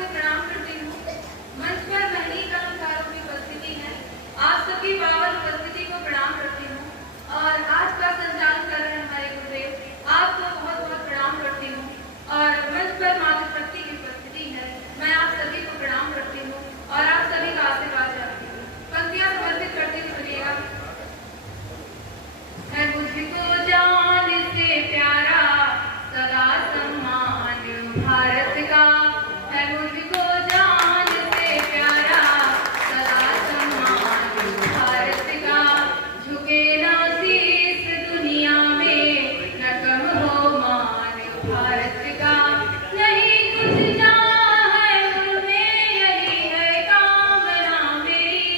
को प्रणाम करती हूँ। मंच पर महली कलाकारों की उपस्थिति है, आप सबकी पावन उपस्थिति को प्रणाम करती हूँ। और आज का संचालन कर रहे हमारे गुरुदेव, आपको बहुत बहुत प्रणाम करती हूँ। और मंच पर माता शक्ति की उपस्थिति है, मैं आप सभी को प्रणाम करती हूँ और आप सभी का आशीर्वाद चाहती हूँ। पंक्तियां समर्पित करती हुई सुनिएगा। है मुझको जान से प्यारा सदा सम्मान भारत का, है मुझको जान से प्यारा सदा सम्मान भारत का। झुके ना शीस दुनिया में न कम हो मान भारत का। नहीं कुछ चाह है उनमें यही है कामना मेरी,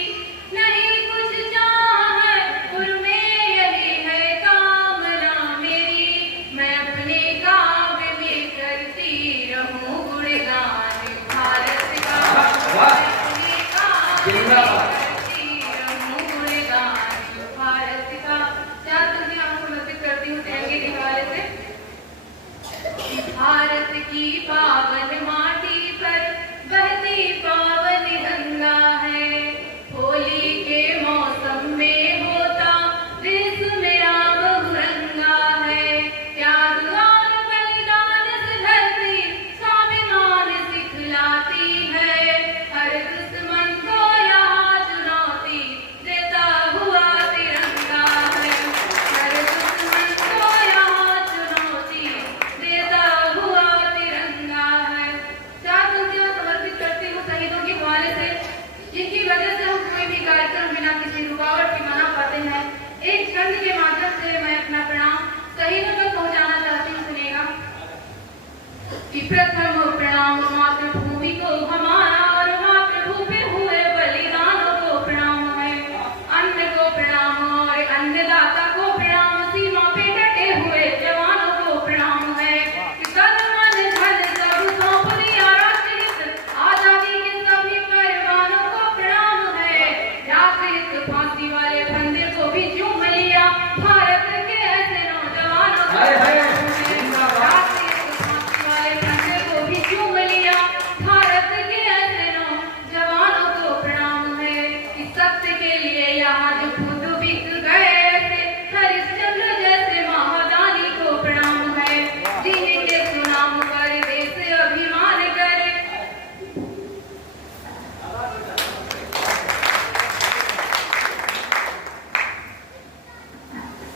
नहीं कुछ चाह है उनमें यही है कामना मेरी। मैं अपने काव्य में करती रहूं गुणगान भारत का, अपने काव्य में करती रहूं गुणगान भारत का। चार पंक्तियां आपको समर्पित करती हूँ तिरंगे के हवाले से। भारत की पावन माटी पर बहती पावन गंगा है, होली के मौसम में होता देश मेरा बहुरंगा है। त्याग और बलिदान से धरती स्वाभिमान सिखलाती है, हर दुश्मन को यहाँ चुनौती देता हुआ तिरंगा है, हर दुश्मन को यहाँ चुनौती देता हुआ तिरंगा है। चार पंक्तियां समर्पित करती हूँ शहीदों के हवाले से, जिनकी वजह से हम कोई भी कार्यक्रम बिना किसी रुकावट के मना पाते हैं। एक छंद के माध्यम से मैं अपना प्रणाम शहीदों तक पहुंचाना चाहती हूँ, सुनेगा। कि प्रथम प्रणाम मातृभूमि को हमारा और मातृभू पे हुए बलिदानों को प्रणाम है। अन्न को प्रणाम और अन्नदाता को प्रणाम, सीमा पे डटे हुए जवानों को प्रणाम है। कि तन मन धन सब सौंप दिया राष्ट्रहित, आजादी के सभी परवानों को प्रणाम है। राष्ट्रहित फांसी वाले फंदे को भी चूम लिया, भारत के ऐसे नौजवानों को प्रणाम है। राष्ट्रहित फांसी वाले फंदे को भी चूम लिया, भारत के ऐसे नौजवानों को प्रणाम है। कि सत्य के लिए यहाँ जो खुद बिक गए थे, हरिश्चंद्र जैसे महादानी को प्रणाम है। जिनके सुनाम पर देश अभिमान करे,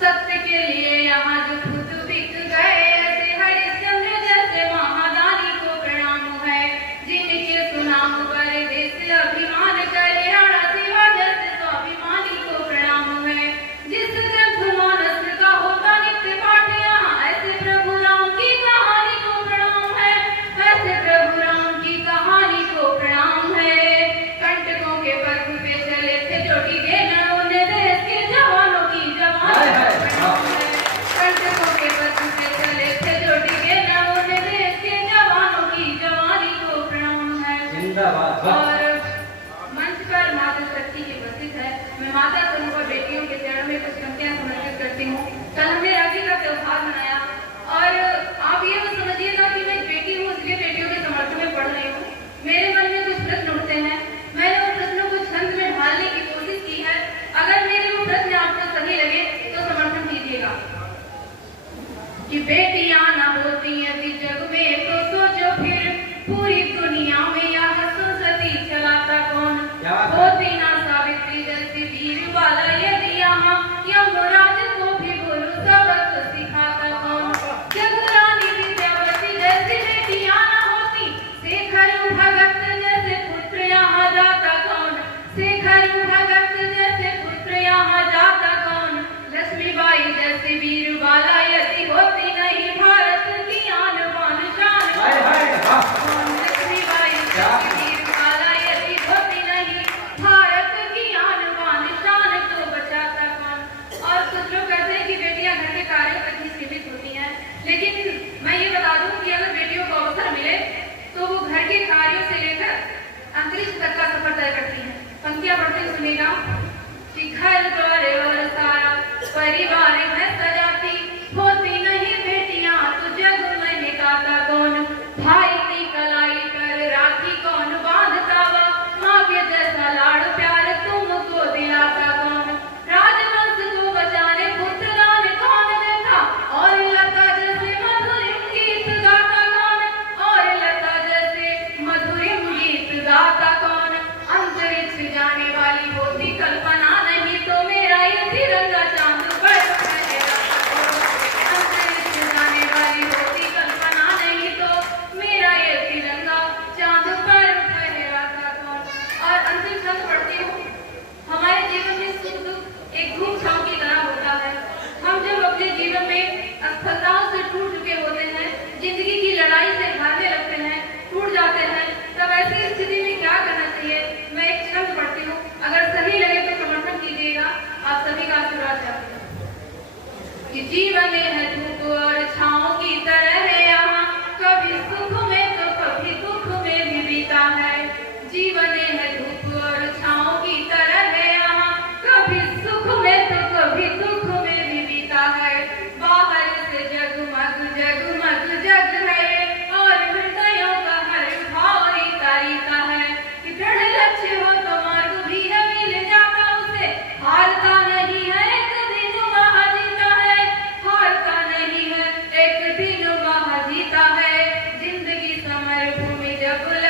सत्य के लिए यहाँ जो खुद बिक गए थे, हरिश्चंद्र जैसे महादानी को प्रणाम है। जिनके सुनाम पर देश अभिमान करे, राणा शिवा जैसे स्वाभिमानी को प्रणाम है। जिस ग्रंथ मानस का होता नित्य पाठ, यहाँ ऐसे प्रभु राम की कहानी को प्रणाम है, ऐसे प्रभु राम की कहानी को प्रणाम है। कंटकों के पथ पे चले थे जो डिगे न, उन्हें देश के जवानों की जवानी को प्रणाम है। कंटकों के पथ पे चले थे जो डिगे न, उन्हें देश के जवानों की जवानी को प्रणाम है। और मंच पर माता शक्ति की उपस्थित है, मैं माता समूह और बेटियों के चरणों में कुछ पंक्तियां समर्पित करती हूँ। कल हमने राखी का त्योहार मनाया और आप ये मत समझिएगा कि मैं बेटी हूँ इसलिए बेटियों के समर्थन में पढ़ रही हूँ। मेरे मन में कुछ प्रश्न उठते हैं, मैंने उन प्रश्नों को छंद में ढालने की कोशिश की है। अगर मेरे वो प्रश्न आपको सही लगे तो समर्थन कीजिएगा। कि बेटियां ना होती यदि जग में तो सोचो फिर पूरी दुनिया में यह संसदी चलाता कौन। होती ना सावित्री जैसी वीर वाला यदि यहाँ यमराज को भी बोलो सबक सिखाता कौन। जग रानी विद्यावती जैसी मरुभूमि जब